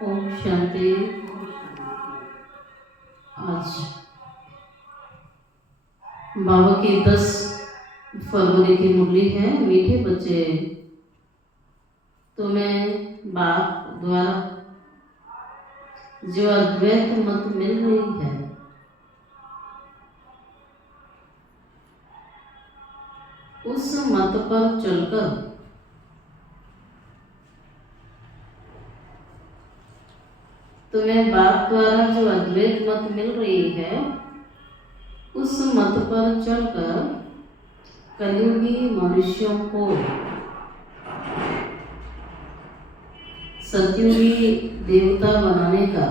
ओम शांति। आज बाबा की 10 फरवरी की मुरली है। मीठे बच्चे, तुम्हें बाप द्वारा जो अद्वैत मत मिल रही है, उस मत पर चलकर तुम्हें बाप द्वारा जो अद्वैत मत मिल रही है, उस मत पर चलकर कलयुगी मनुष्यों को सतयुगी देवता बनाने का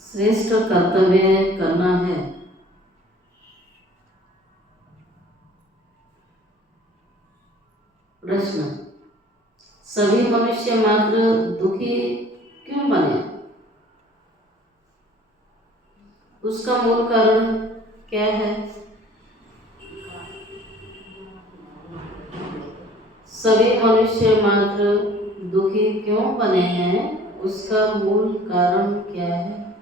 श्रेष्ठ कर्तव्य करना है। प्रश्न: सभी मनुष्य मात्र दुखी क्यों बने? उसका मूल कारण क्या है? सभी मनुष्य मात्र दुखी क्यों बने हैं? उसका मूल कारण क्या है?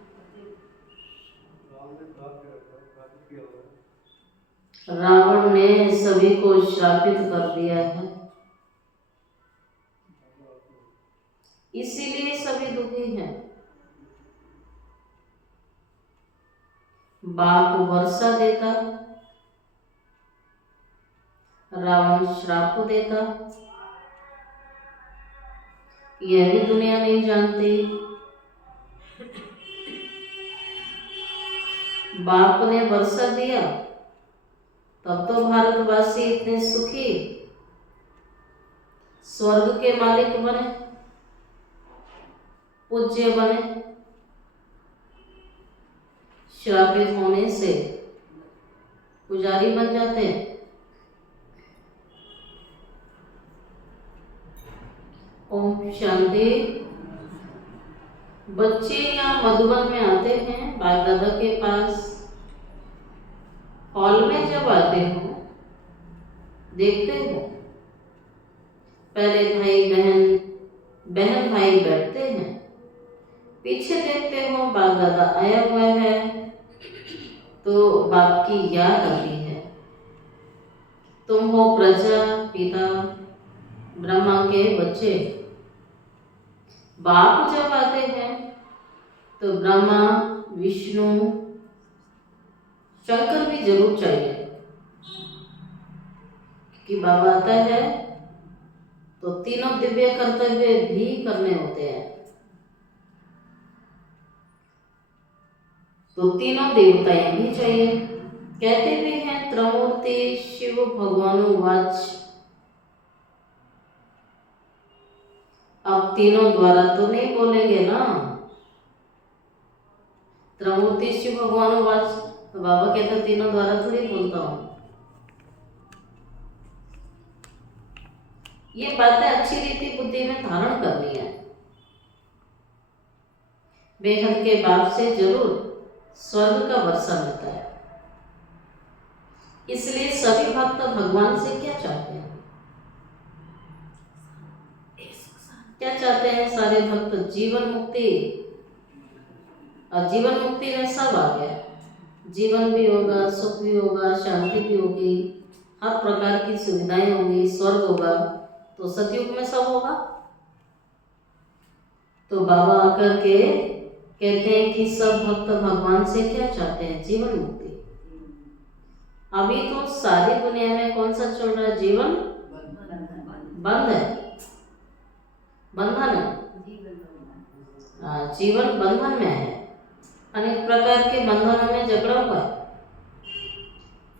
रावण ने सभी को श्रापित कर दिया है, इसीलिए सभी दुखी हैं। बाप वर्षा देता, रावण श्राप देता, यह भी दुनिया नहीं जानती। बाप ने वर्षा दिया, तब तो भारतवासी इतने सुखी स्वर्ग के मालिक बने, पूज्य बने। श्रापित होने से पुजारी बन जाते हैं। ओम शांति। बच्चे यहाँ मधुबन में आते हैं बाप दादा के पास। हॉल में जब आते हो, देखते हो पहले भाई बहन भाई बैठते हैं, पीछे देखते हो बाप दादा आया हुआ है, तो बाप की याद आती है। तुम हो प्रजा पिता ब्रह्मा के बच्चे। बाप जब आते हैं तो ब्रह्मा विष्णु शंकर भी जरूर चाहिए, कि बाबा आता है तो तीनों दिव्य कर्तव्य भी करने होते हैं। तो तीनों देवताएं भी चाहिए। कहते भी हैं त्रिमूर्ति शिव भगवानु वाच। अब तीनों द्वारा तो नहीं बोलेंगे ना। त्रिमूर्ति शिव भगवानु वाच तो बाबा कहते तीनों द्वारा थोड़ी बोलता हूँ। ये बातें अच्छी रीति बुद्धि में धारण करनी है। बेहद के बाप से जरूर स्वर्ग का वर्षा मिलता है। इसलिए सभी भक्त भगवान से क्या चाहते हैं? क्या चाहते हैं सारे भक्त? जीवन मुक्ति। और जीवन मुक्ति में सब आ गया। जीवन भी होगा, सुख भी होगा, शांति भी होगी, हर प्रकार की सुविधाएं होंगी, स्वर्ग होगा। तो सतयुग में सब होगा। तो बाबा आकर के कहते हैं कि सब भक्त भगवान से क्या चाहते हैं? जीवन मुक्ति। अभी तो सारी दुनिया में कौन सा चल रहा है? जीवन बंद है, बंधन है। जीवन बंधन में है, अनेक प्रकार के बंधनों में जकड़ा हुआ है।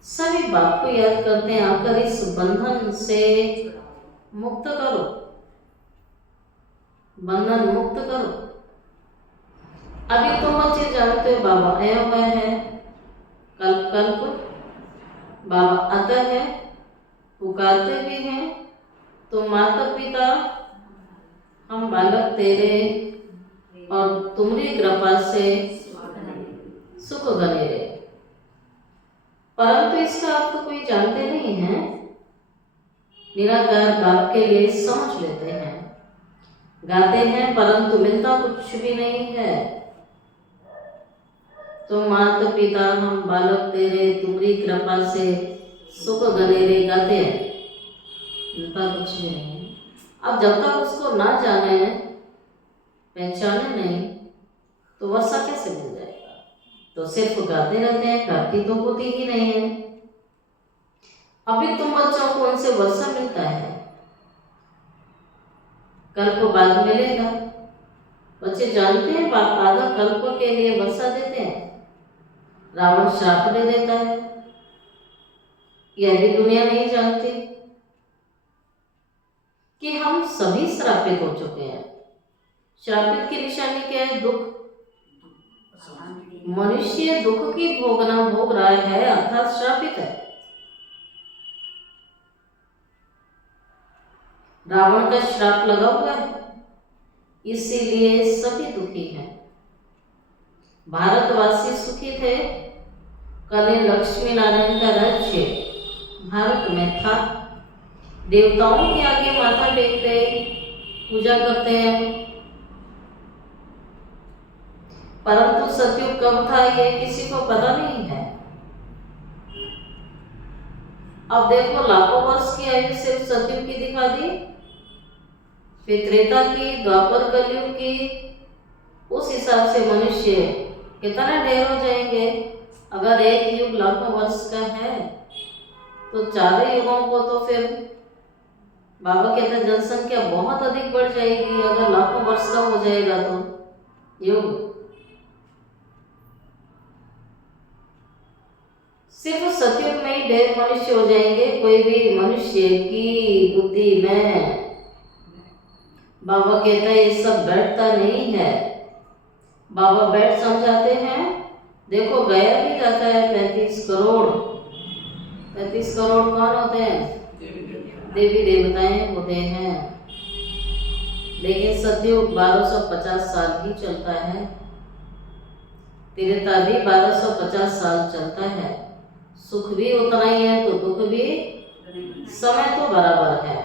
सभी बाप को याद करते हैं, आकर इस बंधन से मुक्त करो, बंधन मुक्त करो। अभी तुम बच्चे जानते हो बाबा आया हुआ है, कल्प कल्प बाबा आता है, पुकारते भी हैं। तो माता पिता हम बालक तेरे और तुम्हारी कृपा से सुख बने रहे, परंतु इसका अर्थ कोई जानते नहीं है। निराकार बाप के लिए समझ लेते हैं गाते हैं परंतु मिलता कुछ भी नहीं है। तो माता पिता हम बालक तेरे तुम्हारी कृपा से सुख गनेरे गाते हैं, मिलता कुछ भी नहीं है। अब जब तक उसको ना जाने पहचाने नहीं तो वर्षा कैसे मिल जाएगा। तो सिर्फ गाते रहते हैं, प्राप्ति तो होती ही नहीं है। अभी तुम बच्चों को उनसे वर्षा मिलता है, कल्प बाद मिलेगा। बच्चे जानते हैं बाप आधा कल्प के लिए वर्षा देते हैं, रावण श्राप दे देता है, यह भी दुनिया नहीं जानती कि हम सभी श्रापित हो चुके हैं। श्रापित की निशानी क्या है? दुख। मनुष्य दुख की भोगना भोग रहा है अर्थात श्रापित है। रावण का श्राप लगा हुआ है, इसीलिए सभी दुखी हैं। भारतवासी सुखी थे, कल लक्ष्मी नारायण का राज्य भारत में था। देवताओं के आगे माथा टेकते, पूजा करते हैं, परंतु सतयुग कब था ये किसी को पता नहीं है। अब देखो लाखों वर्ष की आयु सिर्फ सतयुग की दिखा दी, फिर त्रेता की, द्वापर कलयुग की, उस हिसाब से मनुष्य कितना ढेर हो जाएंगे। अगर एक युग लाखों वर्ष का है तो चारों युगों को तो फिर बाबा कहते हैं जनसंख्या बहुत अधिक बढ़ जाएगी। अगर लाखों वर्ष का हो जाएगा तो युग, सिर्फ सतयुग में ही ढेर मनुष्य हो जाएंगे। कोई भी मनुष्य की बुद्धि में बाबा कहता है ये सब बैठता नहीं है। बाबा बैठ समझाते हैं, देखो गया भी जाता है 35 करोड़। 35 करोड़ कौन होते हैं? देवी देवताएं होते हैं। लेकिन सतयुग 1250 साल ही चलता है, त्रेता भी 1250 साल चलता है। सुख भी उतना ही है तो दुख भी, समय तो बराबर है।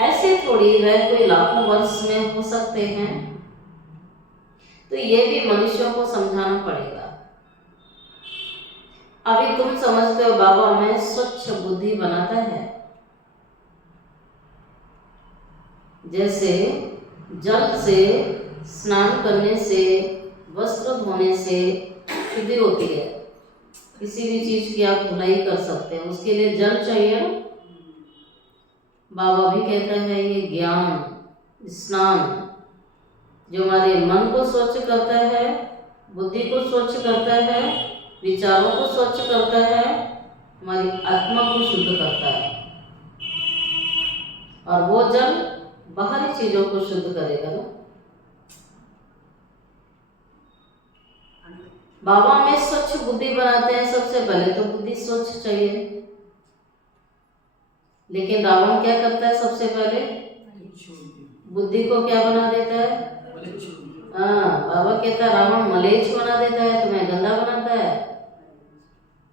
ऐसे थोड़ी वह कोई लाखों वर्ष में हो सकते हैं। तो ये भी मनुष्यों को समझाना पड़ेगा। अभी तुम समझते हो बाबा में स्वच्छ बुद्धि बनाता है। जैसे जल से स्नान करने से, वस्त्र धोने से शुद्धि होती है। किसी भी चीज की आप धुलाई कर सकते हैं, उसके लिए जल चाहिए ना। बाबा भी कहता है ये ज्ञान स्नान जो हमारे मन को स्वच्छ करता है, बुद्धि को स्वच्छ करता है, विचारों को स्वच्छ करता है, हमारी आत्मा को शुद्ध करता है। और वो जल बाहरी चीजों को शुद्ध करेगा ना। बाबा हमें स्वच्छ बुद्धि बनाते हैं। सबसे पहले तो बुद्धि स्वच्छ चाहिए। लेकिन रावण क्या करता है? सबसे पहले बुद्धि को क्या बना देता है? हाँ, बाबा कहता है रावण मलेच्छ बना देता है, तुम्हें गंदा बनाता है।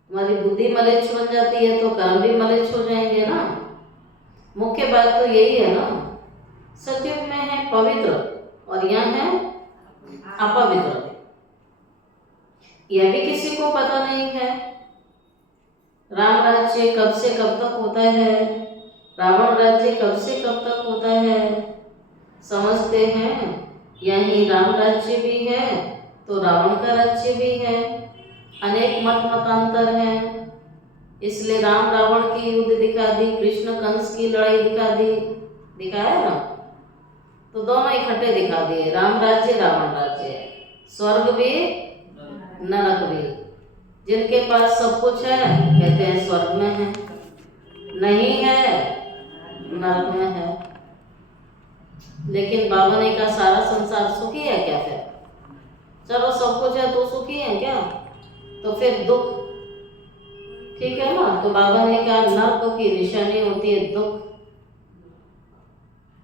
तुम्हारी बुद्धि मलेच्छ बन जाती है तो कर्म भी मलेच्छ हो जाएंगे ना। मुख्य बात तो यही है ना। सतयुग में है पवित्र और यहाँ है अपवित्र। यह भी किसी को पता नहीं है। राम राज्य कब से कब तक होता है, रावण राज्य कब से कब तक होता है। समझते हैं यही राम राज्य भी है तो रावण का राज्य भी है। अनेक मतांतर हैं, इसलिए राम रावण की युद्ध दिखा दी, कृष्ण कंस की लड़ाई दिखा दी, दिखाया ना। तो दोनों इकट्ठे दिखा दिए, राम राज्य रावण राज्य, स्वर्ग भी नरक भी। जिनके पास सब कुछ है कहते हैं स्वर्ग में है, नहीं है नरक में है। लेकिन बाबा ने कहा सारा संसार सुखी है क्या? फिर चलो सब कुछ है तो सुखी है क्या? तो फिर दुख, ठीक है ना। तो बाबा ने कहा नरक की निशानी होती है दुख।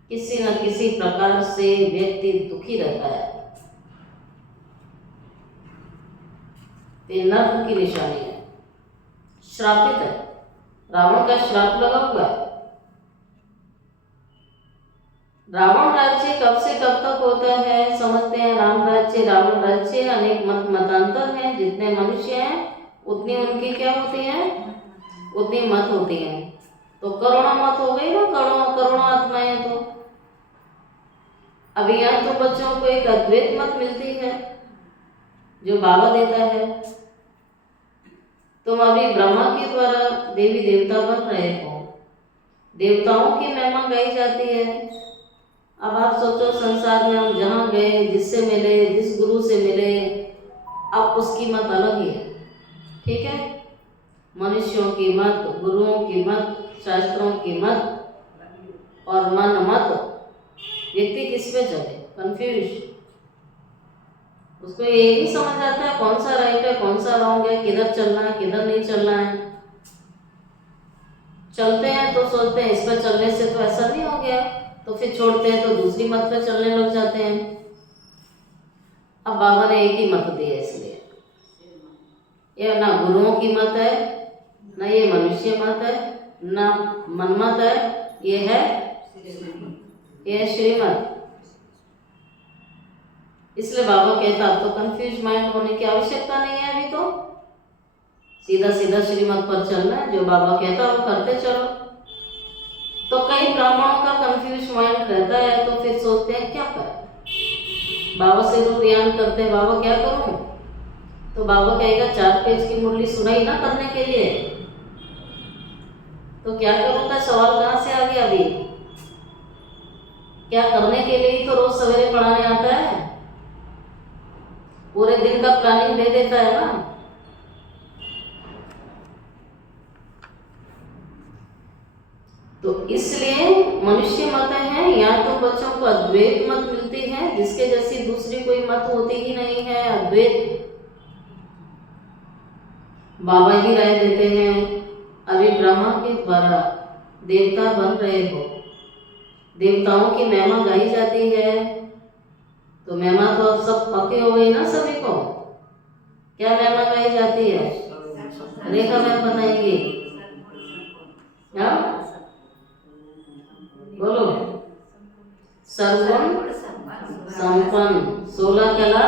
किसी न किसी प्रकार से व्यक्ति दुखी रहता है, ये नरक की निशानी है, श्रापित है। रावण का श्राप लगा हुआ है। रावण राज्य कब से कब तक होता है समझते हैं। राम राज्य, रावण राज्य, अनेक मतांतर हैं। जितने मनुष्य हैं उतनी उनकी क्या होती हैं, उतनी मत होती हैं। तो करोड़ों मत हो गई ना, करोड़ों करोड़ों आत्माएं। तो अभी यहाँ तो बच्चों को एक अद्वैत मत मिलती है जो बाबा देता है। तुम अभी ब्रह्मा के द्वारा देवी देवता बन रहे हो, देवताओं की महिमा गाई जाती है। अब आप सोचो, संसार में हम जहाँ गए, जिससे मिले, जिस गुरु से मिले, अब उसकी मत अलग ही है। ठीक है, मनुष्यों की मत, गुरुओं की मत, शास्त्रों की मत और मन मत, व्यक्ति किस पे चले, कंफ्यूज। उसको ये नहीं समझ आता है कौन सा राइट है, कौन सा रॉन्ग है, किधर चलना है, किधर नहीं चलना है। चलते हैं तो सोचते हैं इस पर चलने से तो ऐसा नहीं हो गया, तो फिर छोड़ते हैं तो दूसरी मत पर चलने लग जाते हैं। अब बाबा ने एक ही मत दी है, इसलिए ये ना गुरुओं की मत है, ना ये मनुष्य मत है, ना मनमत है, ये है श्रीमत। इसलिए बाबा कहता अब तो कंफ्यूज माइंड होने की आवश्यकता नहीं है। अभी तो सीधा सीधा श्रीमत पर चलना है, जो बाबा कहता है वो करते चलो। तो कई ब्राह्मणों का कंफ्यूज माइंड रहता है, तो फिर सोचते हैं क्या करें। बाबा से रूप ध्यान करते हैं, बाबा क्या करूं, तो बाबा कहेगा 4 पेज की मुरली सुनाई ना करने के लिए, तो क्या करूंगा, सवाल कहाँ से आ गया। अभी क्या करने के लिए ही तो रोज सवेरे पढ़ाने आता है, पूरे दिन का प्लानिंग दे देता है ना। तो इसलिए मनुष्य मत हैं, या तो बच्चों को अद्वैत मत मिलती है, जिसके जैसी दूसरी कोई मत होती ही नहीं है। अद्वैत बाबा ही राय देते हैं। अभी ब्रह्मा के द्वारा देवता बन रहे हो, देवताओं की महिमा गाई जाती है, तो महिमा तो अब सब पक्के हो गई ना सभी को। क्या महिमा गाई जाती है, रेखा मैम बताएंगी। बोलो, सर्वगुण संपन्न, 16 कला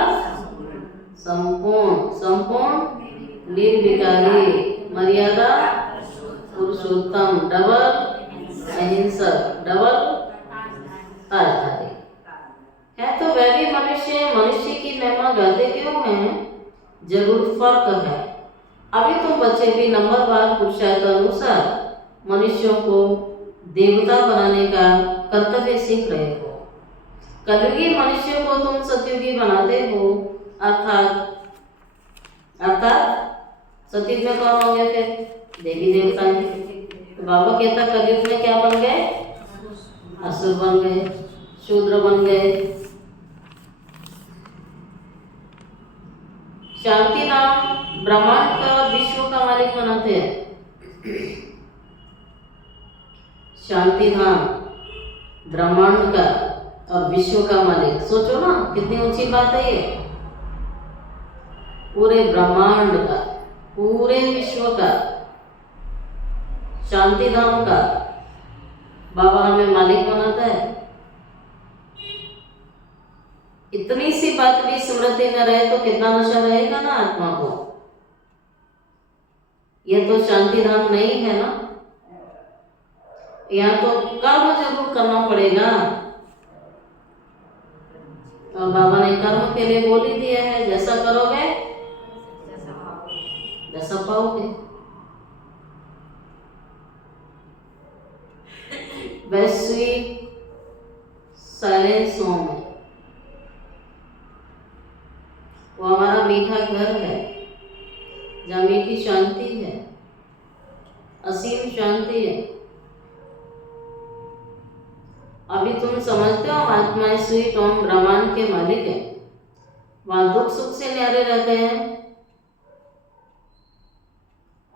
संपूर्ण, संपूर्ण निर्विकारी, मर्यादा पुरुषोत्तम, डबल अहिंसक, डबल अर्थाधिक है। तो वह भी मनुष्य की महिमा गाते क्यों हैं, जरूर फर्क है। अभी तो बच्चे भी नंबरवार पुरुषार्थ अनुसार मनुष्यों को देवता बनाने का कर्तव्य सीख रहे हो। कलयुगी मनुष्य को तुम सतयुगी बनाते हो, अर्थात सतयुग में कौन हो गए फिर, देवी देवता हैं। तो बाबा कहता कलयुग में क्या बन गए, असुर बन गए, शूद्र बन गए। शांति नाम ब्रह्मांड का, विश्व का मालिक बनाते हैं। शांति धाम ब्रह्मांड का और विश्व का मालिक, सोचो ना कितनी ऊंची बात है ये। पूरे ब्रह्मांड का, पूरे विश्व का, शांति धाम का बाबा हमें मालिक बनाता है। इतनी सी बात भी स्मृति में रहे तो कितना नशा रहेगा ना आत्मा को। यह तो शांति धाम नहीं है ना, यहाँ तो कर्म जरूर करना पड़ेगा, और बाबा ने कर्म के लिए बोल ही दिया है, जैसा करोगे वैसा पाओगे। वैश्विक साइलेंस होम है, वो हमारा मीठा घर है, जहाँ मीठी शांति है, असीम शांति है। अभी तुम समझते हो आत्मा स्वीट होम ब्रह्मांड के मालिक है, वहां दुख सुख से न्यारे रहते हैं।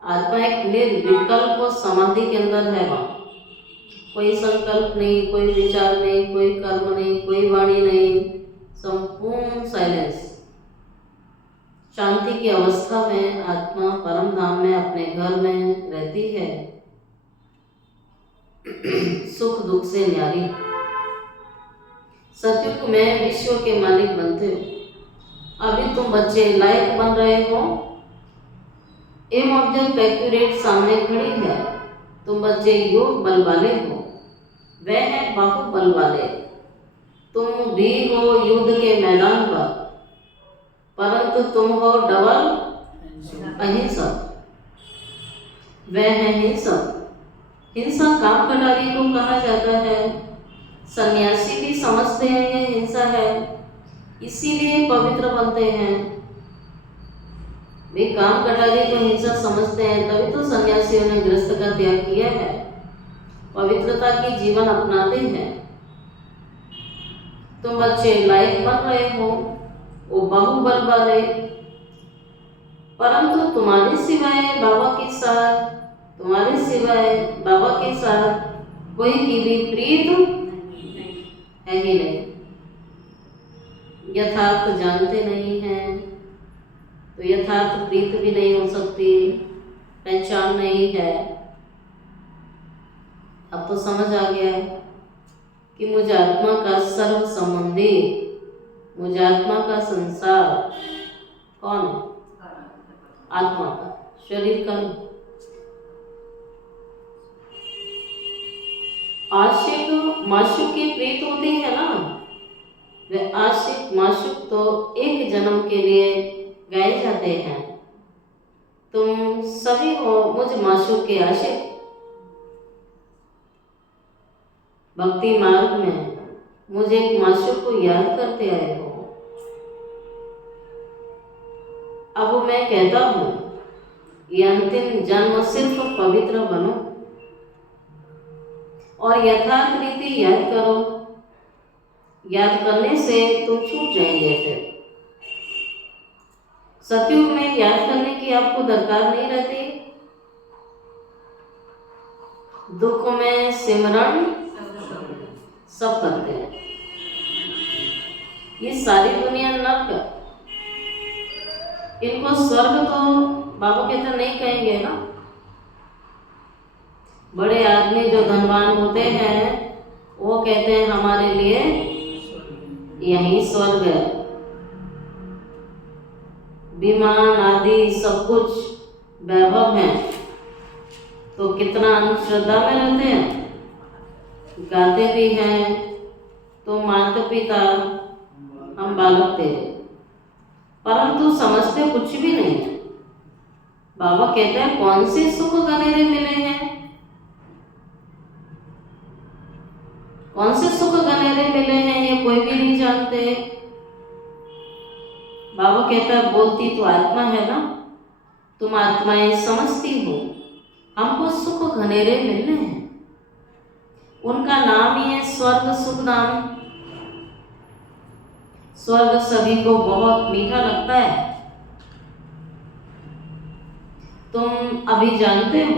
आत्मा एक निर्विकल्प समाधि के अंदर है, वहां कोई संकल्प नहीं, कोई विचार नहीं, कोई कर्म नहीं, कोई वाणी नहीं, संपूर्ण साइलेंस, शांति की अवस्था में आत्मा परम धाम में अपने घर में रहती है, सुख दुख से न्यारी। सतयुग में विश्व के मालिक बनते हो। अभी तुम बच्चे लायक बन रहे हो। एम ऑब्जेक्ट एक्यूरेट सामने खड़ी है। तुम बच्चे योग बल वाले हो, वह है बाहुबल वाले। तुम भी हो युद्ध के मैदान पर, परंतु तुम हो डबल अहिंसक, वह है हिंसक। हिंसा काम कटारी को कहा जाता है। सन्यासी भी समझते हैं यह हिंसा है, इसीलिए पवित्र बनते हैं। वे काम कटारी को हिंसा समझते हैं, तभी तो सन्यासियों ने गृहस्थ का त्याग किया है, पवित्रता की जीवन अपनाते हैं। तुम बच्चे लायक बन रहे हो, वो बाहुबल वाले, परंतु तुम्हारे सिवाय बाबा के साथ, तुम्हारे सिवाय बाबा के साथ कोई की भी प्रीत है ही नहीं। यथार्थ जानते नहीं हैं तो यथार्थ प्रीत भी नहीं हो सकती, पहचान नहीं है। अब तो समझ आ गया कि मुझ आत्मा का सर्व संबंधी, मुझ आत्मा का संसार कौन है? आत्मा का, शरीर का। आशिक माशूक की प्रीत होती है ना, वे आशिक माशूक तो एक जन्म के लिए गाए जाते हैं। तुम सभी हो मुझ माशूक के आशिक। भक्ति मार्ग में मुझे एक माशूक को याद करते आए हो। अब मैं कहता हूँ ये अंतिम जन्म सिर्फ पवित्र बनो और यथार्थ रीति याद करो। याद करने से तुम छूट जाएंगे। फिर सतयुग में याद करने की आपको दरकार नहीं रहती। दुख में सिमरन सब करते हैं। ये सारी दुनिया नर्क, इनको स्वर्ग तो बाबा कहते नहीं कहेंगे ना। बड़े आदमी जो धनवान होते हैं वो कहते हैं हमारे लिए यही स्वर्ग है। विमान आदि सब कुछ वैभव है, तो कितना अंधश्रद्धा में रहते हैं। गाते भी हैं तो माता पिता हम बालक तेरे, परंतु समझते कुछ भी नहीं है। बाबा कहते हैं कौन से सुख गनेरे मिले हैं, कौन से सुख गनेरे मिले हैं ये कोई भी नहीं जानते। बाबा कहता है बोलती तो आत्मा है ना, तुम आत्माएं समझती हो। हमको सुख घनेरे मिलने हैं, उनका नाम ही है स्वर्ग सुख धाम। स्वर्ग सभी को बहुत मीठा लगता है। तुम अभी जानते हो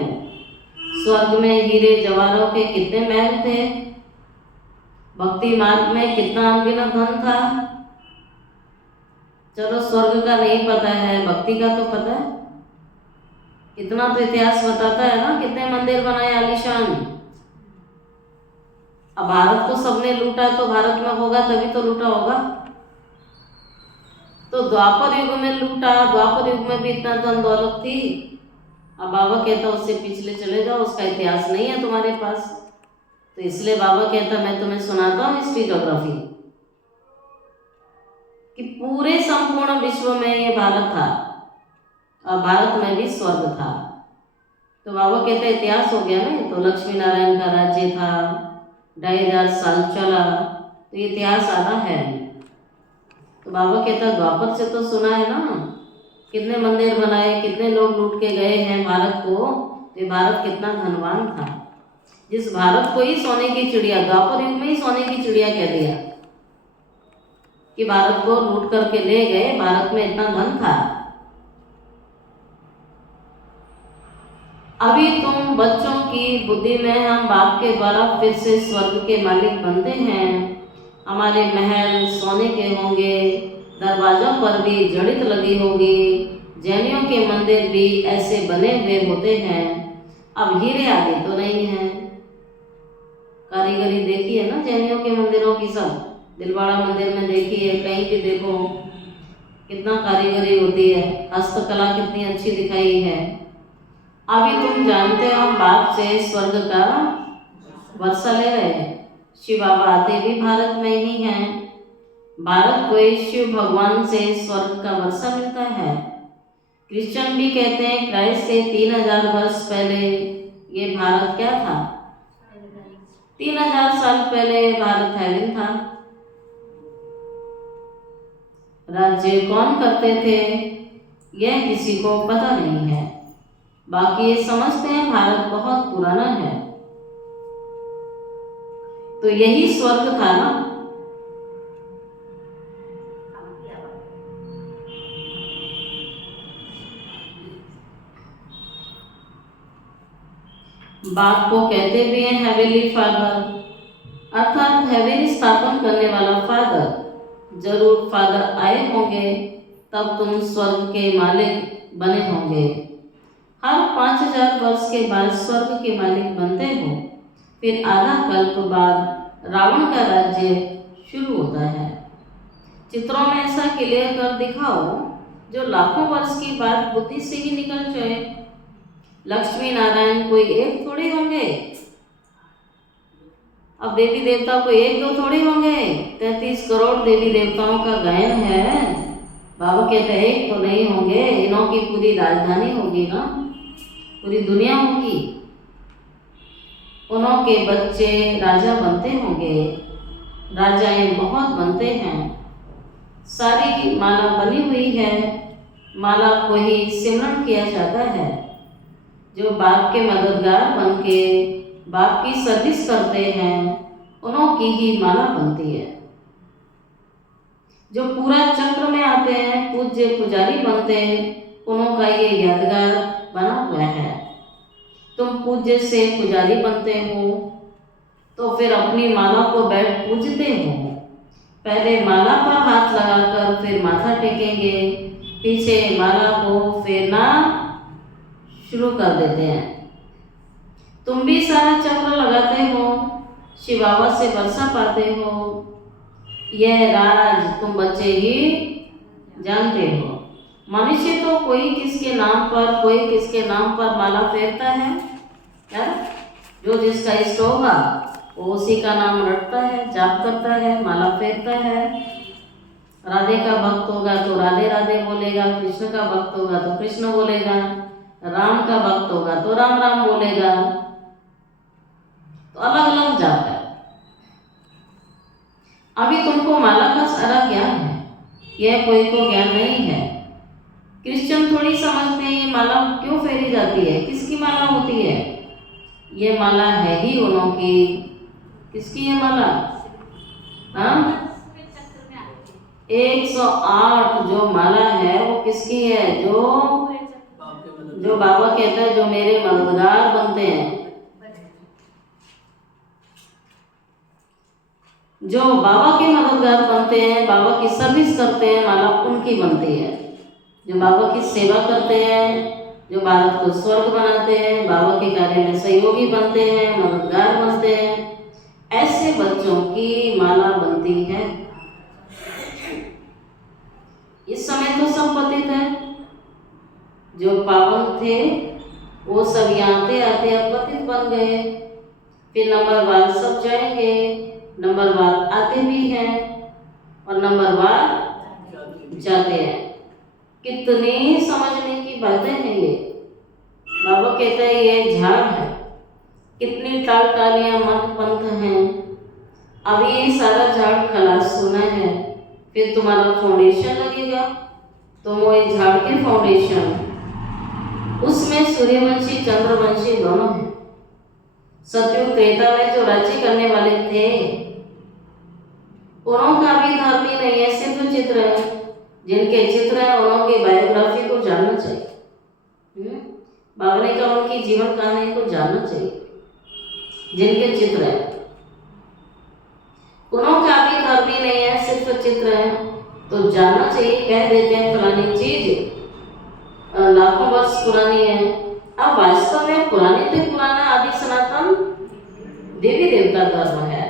स्वर्ग में हीरे जवाहरों के कितने महल थे, भक्ति मार्ग में कितना अनगिनत धन था। चलो स्वर्ग का नहीं पता है, भक्ति का तो पता है। इतना तो इतिहास बताता है ना, कितने मंदिर बनाए आलीशान। अब भारत को सबने लूटा तो भारत में होगा तभी तो लूटा होगा। तो द्वापर युग में लूटा, द्वापर युग में भी इतना धन दौलत थी। अब बाबा कहता उससे पिछले चले जाओ, उसका इतिहास नहीं है तुम्हारे पास। तो इसलिए बाबा कहता मैं तुम्हें सुनाता हूँ हिस्ट्री ज्योग्राफी कि पूरे संपूर्ण विश्व में ये भारत था और भारत में भी स्वर्ग था। तो बाबा कहते इतिहास हो गया ना, तो लक्ष्मी नारायण का राज्य था, 2500 साल चला, तो ये इतिहास आधा है। तो बाबा कहता द्वापर से तो सुना है ना, कितने मंदिर बनाए, कितने लोग लूट के गए हैं भारत को। तो ये भारत कितना धनवान था, जिस भारत को ही सोने की चिड़िया, द्वापर युग में ही सोने की चिड़िया कह दिया कि भारत को लूट करके ले गए, भारत में इतना धन था। अभी तुम बच्चों की बुद्धि में हम बाप के द्वारा फिर से स्वर्ग के मालिक बनते हैं। हमारे महल सोने के होंगे, दरवाजों पर भी जड़ित लगी होगी। जैनियों के मंदिर भी ऐसे बने हुए होते हैं। अब हीरे आदि तो नहीं है, कारीगरी देखी है ना जैनियों के मंदिरों की, सब दिलवाड़ा मंदिर में देखिए, कहीं भी देखो कितना कारीगरी होती है, हस्तकला कितनी अच्छी दिखाई है। अभी तुम जानते हो बाप से स्वर्ग का वर्षा ले रहे हैं। शिव बाबा आते भी भारत में ही हैं। भारत को शिव भगवान से स्वर्ग का वर्षा मिलता है। क्रिश्चियन भी कहते हैं क्राइस्ट से 3000 वर्ष पहले ये भारत क्या था? 3000 साल पहले भारत हेवन था। राज्य कौन करते थे यह किसी को पता नहीं है, बाकी ये समझते हैं भारत बहुत पुराना है। तो यही स्वर्ग था ना। बाप को कहते भी हैं हेवनली फादर, अर्थात हेवन स्थापन करने वाला फादर। जरूर फादर आए होंगे तब तुम स्वर्ग के मालिक बने होंगे। हर 5000 वर्ष के बाद स्वर्ग के मालिक बनते हो। फिर आधा कल्प बाद रावण का राज्य शुरू होता है। चित्रों में ऐसा क्लियर कर दिखाओ जो लाखों वर्ष की बात बुद्धि से ही निकल जाए। लक्ष्मी नारायण कोई एक थोड़ी होंगे, अब देवी देवता कोई एक दो थोड़ी होंगे। 33 करोड़ देवी देवताओं का गायन है। बाबा कहते हैं एक तो नहीं होंगे, इनों की पूरी राजधानी होगी ना, पूरी दुनिया होगी। उनों के बच्चे राजा बनते होंगे, राजाएं बहुत बनते हैं। सारी माला बनी हुई है, माला को ही सिमरण किया जाता है। जो बाप के मददगार बन के बाप की सर्विस करते हैं उनों की ही माला बनती है। जो पूरा चक्र में आते हैं पूज्य पुजारी बनते हैं, उनों का ये यादगार बना हुआ है। तुम पूज्य से पुजारी बनते हो तो फिर अपनी माला को बैठ पूजते हो। पहले माला पर हाथ लगाकर फिर माथा टेकेंगे, पीछे माला को फेरना शुरू कर देते हैं। तुम भी सारा चक्र लगाते हो, शिव बाबा से वर्षा पाते हो। यह राज तुम बच्चे ही जानते हो। मनुष्य तो कोई किसके नाम पर कोई किसके नाम पर माला फेरता है क्या? जो जिसका इष्ट होगा वो उसी का नाम रटता है, जाप करता है, माला फेरता है। राधे का भक्त होगा तो राधे राधे बोलेगा, कृष्ण का भक्त होगा तो कृष्ण बोलेगा, राम का भक्त होगा तो राम राम बोलेगा। तो अलग अलग जाप है। अभी तुमको माला का सारा ज्ञान है, यह कोई को ज्ञान नहीं है। क्रिश्चियन थोड़ी समझते हैं ये माला क्यों फेरी जाती है, किसकी माला होती है। ये माला है ही उनों की। किसकी है माला? हाँ, 108 जो माला है वो किसकी है? जो बाबा कहता है जो मेरे मददगार बनते हैं, जो बाबा के मददगार बनते हैं, बाबा की सर्विस करते हैं, माला उनकी बनती है। जो बाबा की सेवा करते हैं, जो भारत को स्वर्ग बनाते हैं, बाबा के कार्य में सहयोगी बनते हैं, मददगार बनते हैं, ऐसे बच्चों की माला बनती है। इस समय तो सब पतित है, जो पावन थे वो सब यहाँ आते आते अब पतित बन गए। फिर नंबरवार सब जाएंगे, नंबरवार आते भी हैं और नंबरवार जाते हैं। कितनी समझने की बातें हैं ये। बाबा कहते हैं ये झाड़ है, कितनी टाल टालियाँ मत पंथ हैं। अब ये सारा झाड़ खलास होना है, फिर तुम्हारा फाउंडेशन लगेगा। तो वो एक झाड़ के फाउंडेशन, उसमें सूर्यवंशी चंद्रवंशी दोनों हैं। सतयुग त्रेता में जो राज्य करने वाले थे उनों का भी धर्म ही नहीं है, सिर्फ चित्र है। जिनके चित्र है उनों की बायोग्राफी को जानना चाहिए। बाबा ने कहा उनकी जीवन कहानी को जानना चाहिए। जिनके चित्र है उनों का भी धर्म ही नहीं है, सिर्फ चित्र है, तो जानना चाहिए। कह देते हैं फलानी चीज लाखों वर्ष पुरानी है, अब वास्तव में पुरानी से पुराना आदि सनातन देवी देवता धर्म है।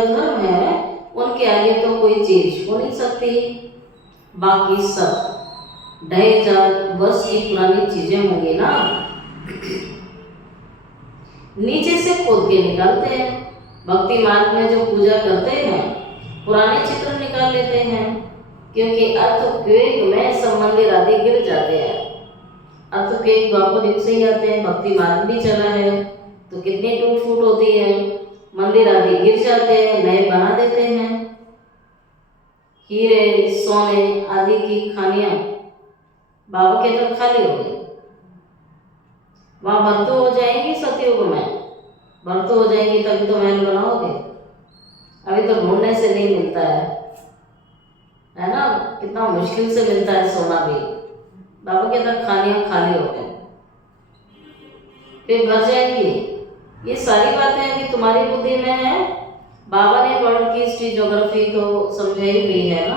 पूजा धर्म है उनके आगे तो कोई चीज हो नहीं सकती। बाकी सब 2500 वर्ष की पुरानी चीजें होंगी ना, नीचे से खोद के निकालते हैं। भक्ति मार्ग में जो पूजा करते हैं पुराने चित्र निकाल लेते हैं, क्योंकि अर्थक्वेक में सब मंदिर आदि गिर जाते हैं। अर्थक्वेक द्वापर युग से ही आते हैं, भक्ति मार्ग भी चला है तो कितनी टूट फूट होती है, मंदिर आदि गिर जाते हैं, नए बना देते हैं। हीरे सोने आदि की खानियां बाबा के तक खाली हो गई, वहां भरतू हो जाएंगी। सतयुग में भरतू हो जाएंगी तभी तो महल बनाओगे, अभी तो ढूंढने से नहीं मिलता है ना, कितना मुश्किल से मिलता है सोना भी। बाबा के तक खानियां खाली हो गए, फिर भर जाएंगी। ये सारी बातें अभी तुम्हारी बुद्धि में है। बाबा ने वर्ल्ड की हिस्ट्री ज्योग्राफी को समझाई हुई है ना,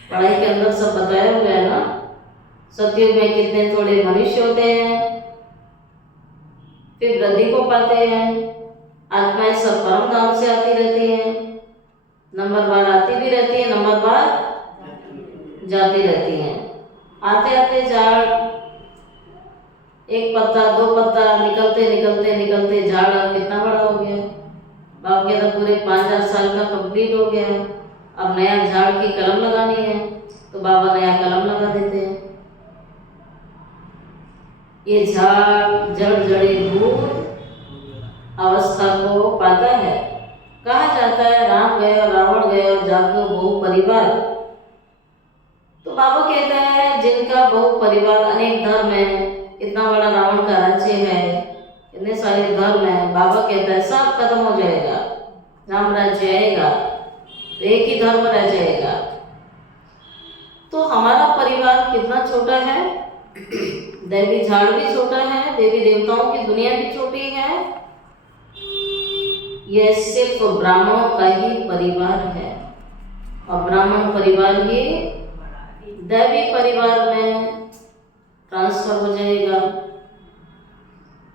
पढ़ाई के अंदर सब बताया हुआ है ना। सतयुग में कितने थोड़े मनुष्य होते हैं, फिर वृद्धि को पाते हैं। आत्माएं सब परम धाम से आती रहती हैं, नंबर बार आती भी रहती है, नंबर बार जाती रहती हैं। आते आते झाड़, एक पत्ता दो पत्ता निकलते निकलते निकलते झाड़ अब कितना बड़ा हो गया। बाबा के तो पूरे 5000 साल का कंप्लीट हो गया। अब नया झाड़ की कलम लगानी है तो बाबा नया कलम लगा देते हैं। ये झाड़ जड़ जड़ीभूत अवस्था को पाता है। कहा जाता है राम गया रावण गया जागो बहु परिवार। तो बाबा कहता है जिनका बहु परिवार अनेक धर्म है, इतना बड़ा रावण का राज्य है, इतने सारे धर्म है, बाबा कहता है सब खत्म हो जाएगा, राम राज्य आएगा तो एक ही धर्म रह जाएगा। तो हमारा परिवार कितना छोटा है, दैवी झाड़ भी छोटा है, देवी देवताओं की दुनिया भी छोटी है। यह सिर्फ ब्राह्मणों का ही परिवार है और ब्राह्मण परिवार ही दैवी परिवार में ट्रांसफर हो जाएगा,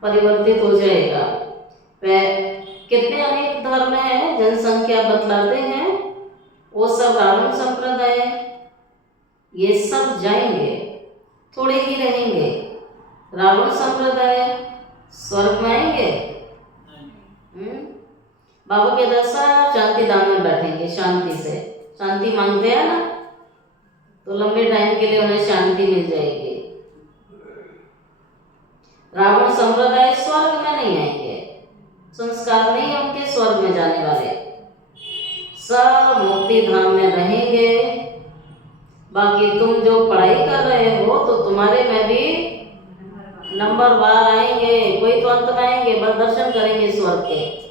परिवर्तित हो जाएगा। वह कितने अनेक धर्म हैं, जनसंख्या बतलाते हैं, वो सब रावण संप्रदाय, ये सब जाएंगे, थोड़े ही रहेंगे। रावण संप्रदाय स्वर्ग में आएंगे, बाबा के दशा शांति धाम में बैठेंगे, शांति से। शांति मांगते हैं ना तो लंबे टाइम के लिए उन्हें शांति मिल जाएगी। रावण संप्रदाय स्वर्ग में नहीं आएंगे, संस्कार नहीं है उनके स्वर्ग में जाने वाले, सब मुक्ति धाम में रहेंगे। बाकी तुम जो पढ़ाई कर रहे हो तो तुम्हारे में भी नंबर बार आएंगे, कोई तो अंत में आएंगे, बस दर्शन करेंगे स्वर्ग के।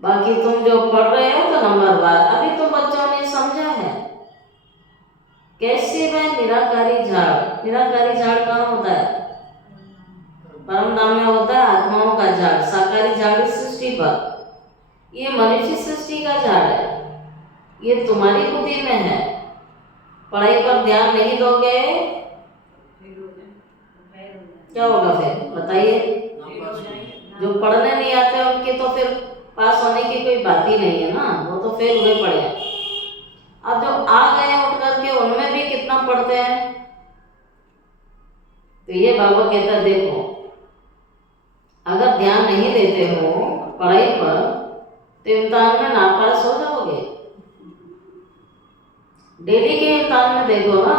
बाकी तुम जो पढ़ रहे हो तो नंबर बार। अभी तो बच्चों ने समझा है कैसे वह निराकारी झाड़, निराकारी झाड़ कहाँ होता है, परम धाम में होता है आत्माओं का झाड़। साकारी झाड़ इस सृष्टि पर, ये मनुष्य सृष्टि का झाड़ है, ये तुम्हारी बुद्धि में है। पढ़ाई पर ध्यान नहीं दोगे क्या होगा फिर बताइए। जो पढ़ने नहीं आते उनके तो फिर पास होने की कोई बात ही नहीं है ना, वो तो फेल हुए पड़े हैं। अब जो आ गए उठ करके उनमें भी कितना पढ़ते हैं। तो ये बाबा कहता है देखो अगर ध्यान नहीं देते हो पढ़ाई पर तो इम्तिहान में नापास हो जाओगे। डेली के इम्तिहान में देखो ना,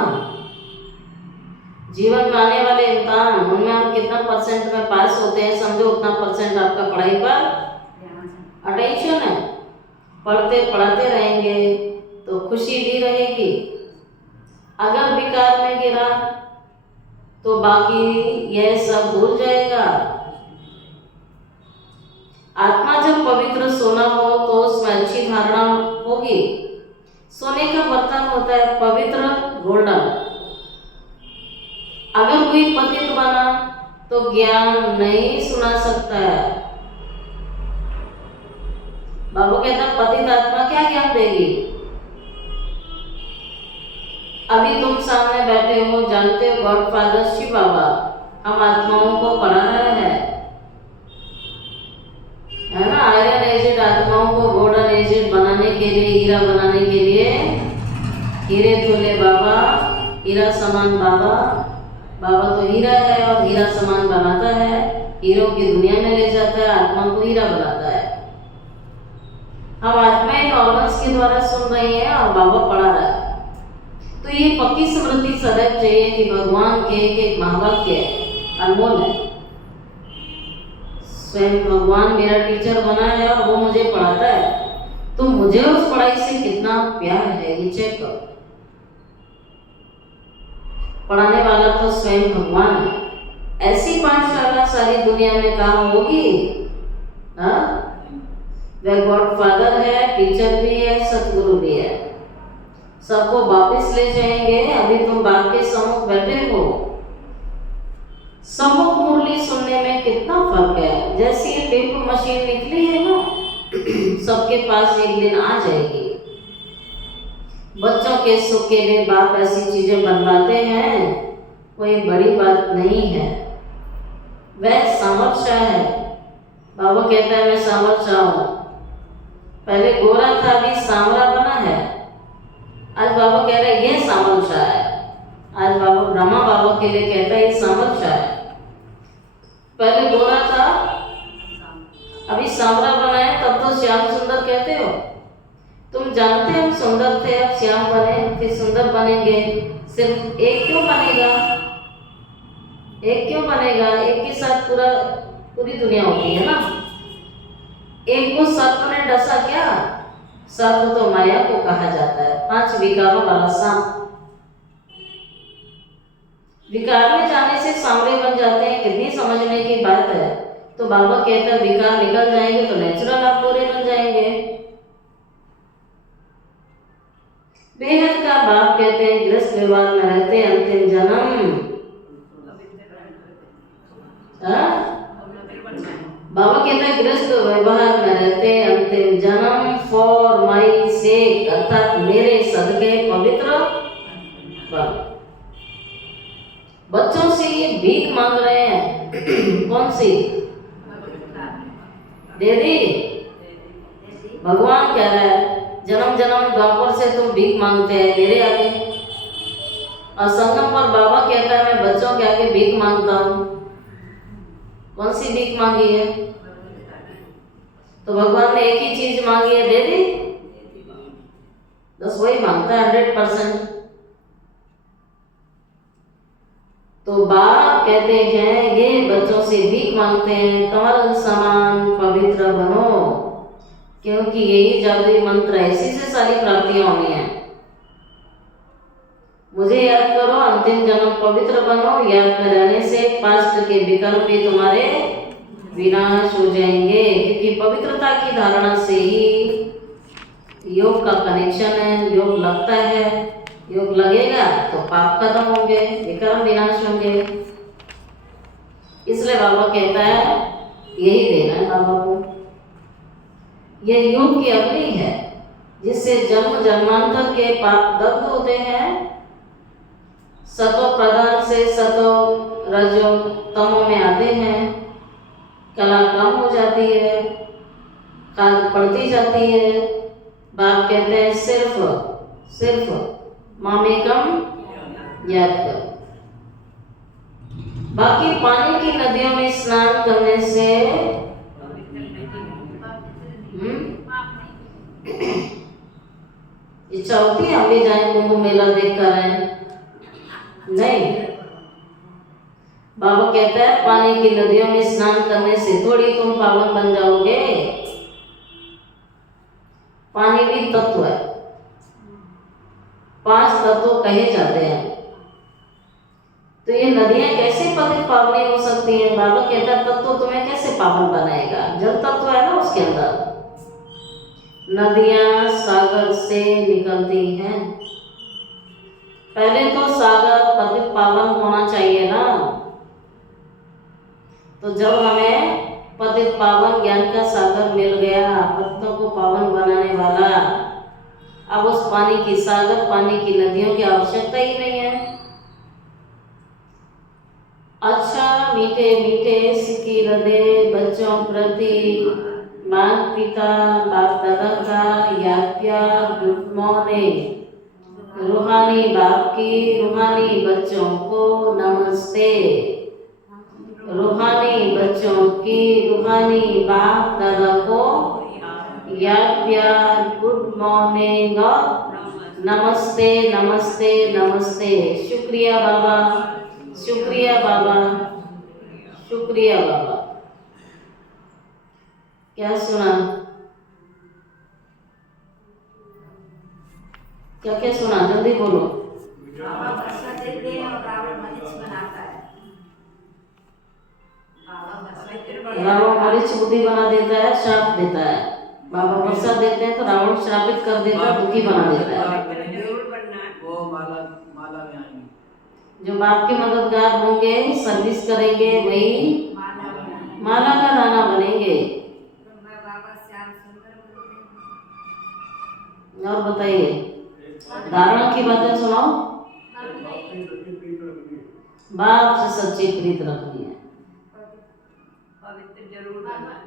जीवन में आने वाले इम्तिहान, उनमें हम कितना परसेंट में पास होते हैं, समझो उतना परसेंट आपका पढ़ाई पर अटेंशन है। पढ़ते पढ़ाते रहेंगे तो खुशी भी रहेगी। अगर विकार में गिरा तो बाकी यह सब भूल जाएगा। आत्मा जब पवित्र सोना हो तो उसमें अच्छी धारणा होगी। सोने का बर्तन होता है पवित्र गोल्डन। अगर कोई पतित बना तो ज्ञान नहीं सुना सकता है। बाबा कहता पतित आत्मा क्या ज्ञान देगी। अभी तुम सामने बैठे हो, जानते हो गॉड फादर शिव बाबा, हम आत्माओं को पढ़ा रहे हैं, है ना। आयरन एजेड आत्माओं को गोल्डन एजेड बनाने के लिए, हीरा बनाने के लिए, हीरे तुल्य बाबा, हीरा समान बाबा। बाबा तो हीरा है और हीरा समान बनाता है, हीरो की दुनिया में ले जाता है, आत्मा को हीरा बनाता है। हम आत्माएं ऑर्गन्स के द्वारा सुन रही हैं और बाबा पढ़ा रहा है। तो ये पक्की स्मृति सदैव चाहिए कि भगवान के एक महावाक्य अनमोल है। स्वयं भगवान मेरा टीचर बना है और वो मुझे पढ़ाता है, तो मुझे उस पढ़ाई से कितना प्यार है ये चेक करो। पढ़ाने वाला तो स्वयं भगवान है। ऐसी पाठशाला सारी दुनिया में कहाँ होगी? वह गॉड फादर है, टीचर भी है, सतगुरु भी है। सबको वापस ले जाएंगे। अभी तुम बाप के सम्मुख बैठे हो, सम्मुख मुरली सुनने में कितना फर्क है। जैसी ये टेप मशीन निकली है ना, सबके पास एक दिन आ जाएगी। बच्चों के सुख के लिए बाप ऐसी चीजें बनवाते हैं, कोई बड़ी बात नहीं है। वह सामर्थ शाह है। बाबा कहता है मैं सामर्थ शाह हूँ। पहले गोरा था, अभी सांवरा बना है। आज बाबा कह रहे हैं ये सामर्थ शाह है। आज बाबा ब्रह्मा बाबा के लिए कहता है ये सामर्थ शाह है। पहले गोरा था, अभी सांवरा बना है, तब तो श्याम सुंदर कहते हो। तुम जानते हम सुंदर थे, अब श्याम बने, फिर सुंदर बनेंगे। सिर्फ एक क्यों बनेगा? एक क्यों बनेगा? एक के साथ पूरी दुनिया होती है ना। एक को सर्प ने डसा क्या? सर्प तो माया को कहा जाता है, 5 विकारों वाला सांप। विकार में जाने से सांवरे बन जाते हैं, कितनी समझने की बात है। तो बाबा कहता है विकार निकल जाएंगे तो नेचुरल आप गोरे बन जाएंगे। बेहद का बाप कहते हैं गृहस्थ व्यवहार में रहते अंतिम जन्म। बाबा कहते हैं गृहस्थ व्यवहार में रहते अंतिम जन्म फॉर माई सेक, अर्थात मेरे सदके पवित्र बन। बच्चों से ये भीख मांग रहे हैं। कौन सी? दे दी। भगवान कह रहा है जन्म जन्म द्वापर से तुम भीख मांगते हैं मेरे आगे। और संगम पर बाबा कहता है मैं बच्चों के आगे भीख मांगता हूँ। कौन सी भीख मांगी है? तो भगवान ने एक ही चीज मांगी है, दे दी। बस वही मांगता है 100%। तो बाप कहते हैं ये बच्चों से भीख मांगते हैं कमल समान पवित्र बनो, क्योंकि यही जादुई मंत्र है, इसी से सारी प्राप्तियां होनी है। मुझे याद करो, अंतिम जन्म पवित्र बनो। याद में रहने से पास्ट के विकल्प भी तुम्हारे विनाश हो जाएंगे, क्योंकि पवित्रता की धारणा से ही योग का कनेक्शन है। योग लगता है, योग लगेगा तो पाप खत्म होंगे, विकर्म विनाश होंगे। इसलिए बाबा कहता है यही देना है बाबा को। यह योग की अग्नि है जिससे जन्म जन्मांतर के पाप दग्ध होते हैं। सतो प्रधान से सतो रजो तमो में आते हैं, कला कम हो जाती है, खाद पड़ती जाती है। बाप कहते हैं सिर्फ मामेकम याद करो। बाकी पानी की नदियों में स्नान करने से इच्छा होती है हम भी जाएं कुंभ मेला देख कर आए? नहीं। बाबा कहता है पानी की नदियों में स्नान करने से थोड़ी तुम पावन बन जाओगे। पानी भी तत्व है, 5 तत्व कहे जाते हैं। तो ये नदियां कैसे पवित्र पावनी हो सकती हैं? बाबा कहता है तत्व तुम्हें कैसे पावन बनाएगा? जल तत्व है ना उसके अंदर। नदियां सागर से निकलती हैं। पहले तो सागर पवित्र पावन होना चाहिए ना। तो जब हमें पतित पावन ज्ञान का सागर मिल गया, पतितों को पावन बनाने वाला, अब उस पानी की सागर, पानी की नदियों की आवश्यकता ही नहीं है। अच्छा मीठे मीठे सिक्की हृदय बच्चों प्रति माता पिता बाप दादा का याद प्यार गुड मॉर्निंग। रूहानी बाप की रूहानी बच्चों को नमस्ते। रूहानी बच्चों की रूहानी बाप दादा को याद प्यार गुड मॉर्निंग और नमस्ते नमस्ते नमस्ते। शुक्रिया बाबा, शुक्रिया बाबा, शुक्रिया बाबा। क्या सुना, क्या क्या सुना, जल्दी बोलो। बाबा वर्षा देते हैं और रावण मरीच बनाता है। रावण मरीच बुद्धि बना देता है, श्राप देता है। बाबा वर्षा देते हैं तो रावण श्रापित कर देता है, दुखी बना देता है। वो माला में आएंगे, जो बाप के मददगार होंगे, सर्विस करेंगे, वही माला का दाना बनेंगे। और बताइए, धारणा की बातें सुनाओ। बाप से सच्ची प्रीत रखनी है। पवित्र जरूर बनना।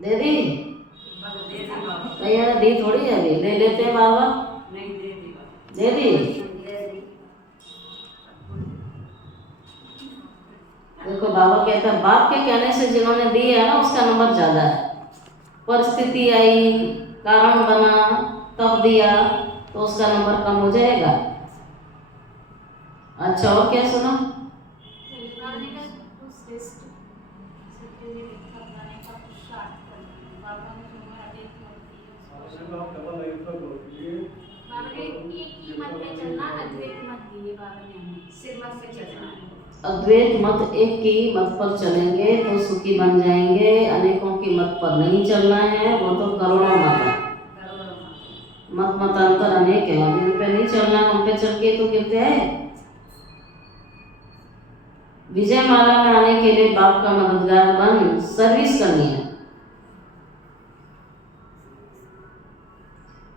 दे दी भैया ने दी थोड़ी है, अभी ले लेते हैं बाबा। नहीं दे दी, दे दी। देखो बाबा कहता है बाप के कहने से जिन्होंने दी है ना, उसका नंबर ज्यादा है। परिस्थिति आई, कारण बना, तब दिया, तो उसका नंबर कम हो जाएगा। अच्छा और क्या सुना? अद्वैत मत एक की मत पर चलेंगे तो सुखी बन जाएंगे। अनेकों की मत पर नहीं चलना है, वो तो करोड़ों मत है। मत मतांतर अनेक है, उन पे नहीं चलना, उन पे चल के तो गिरते हैं। विजय माला में आने के लिए बाप का मददगार बन सर्विस करनी है।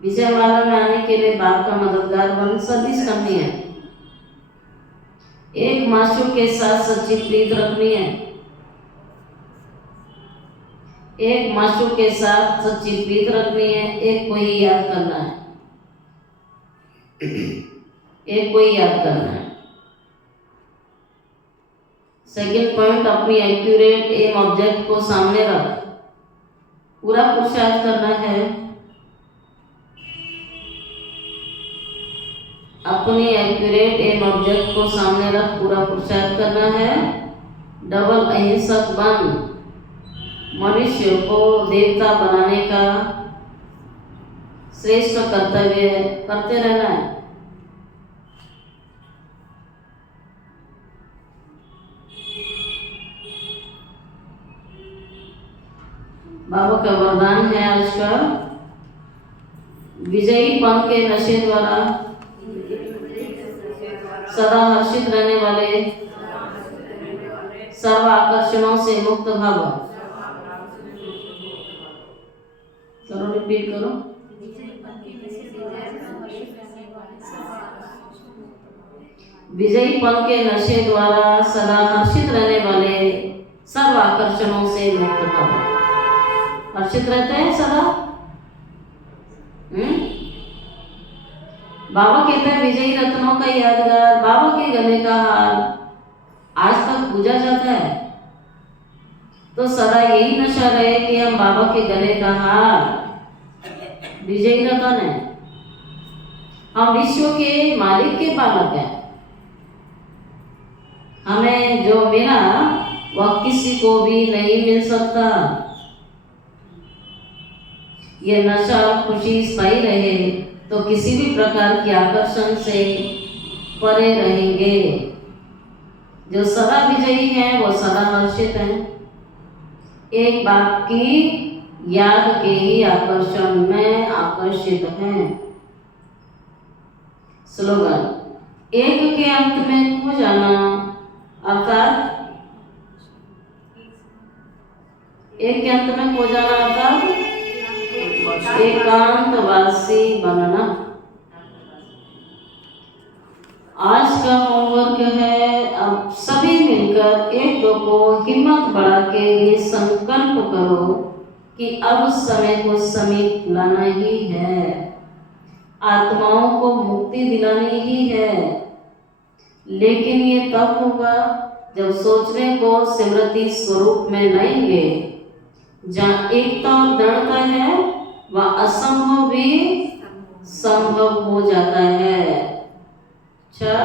विजय माला में आने के लिए बाप का मददगार बन सर्विस करनी है। एक माशूक के साथ सच्ची प्रीत रखनी है। एक माशूक के साथ सच्ची प्रीत रखनी है। एक को ही याद करना है, एक को ही याद करना है। सेकंड पॉइंट, अपनी एक्यूरेट एम ऑब्जेक्ट को सामने रख। पूरा पुरुषार्थ करना है। अपनी एक्यूरेट एम ऑब्जेक्ट को सामने रख, पूरा पुरुषार्थ करना है। डबल अहिंसक बन मनुष्य को देवता बनाने का श्रेष्ठ कर्तव्य करते रहना है। बाबा का वरदान है आज का, विजयी पन के नशे द्वारा सदा हर्षित रहने वाले, सर्व आकर्षणों से मुक्त भव। चलो रिपीट करो। विजयी पन के नशे द्वारा सदा हर्षित रहने वाले, सर्व आकर्षणों से मुक्त भव। हर्षित रहते हैं सदा। बाबा कहते हैं विजयी रत्नों का यादगार, बाबा के गले का हार आज तक पूजा जाता है, तो सदा यही नशा रहे कि हम बाबा के गले का हार विजयी रतन है। हम विश्व के मालिक के बालक हैं। हमें जो मिला वह किसी को भी नहीं मिल सकता। ये नशा खुशी स्थायी रहे तो किसी भी प्रकार के आकर्षण से परे रहेंगे। जो सदा विजयी हैं वो सदा हर्षित हैं। एक बाप की याद के ही आकर्षण में आकर्षित हैं। स्लोगन, एक के अंत में खो जाना अर्थात एक के अंत में खो जाना अर्थात एकांतवासी बनना। आज का होमवर्क है, अब सभी मिलकर एक दो को हिम्मत बढ़ा के ये संकल्प करो कि अब समय को समीप लाना ही है, आत्माओं को मुक्ति दिलानी ही है। लेकिन ये तब होगा जब सोचने को स्मृति स्वरूप में लाएंगे। जहाँ एकता और दृढ़ता है वह असंभव भी संभव हो जाता है। अच्छा,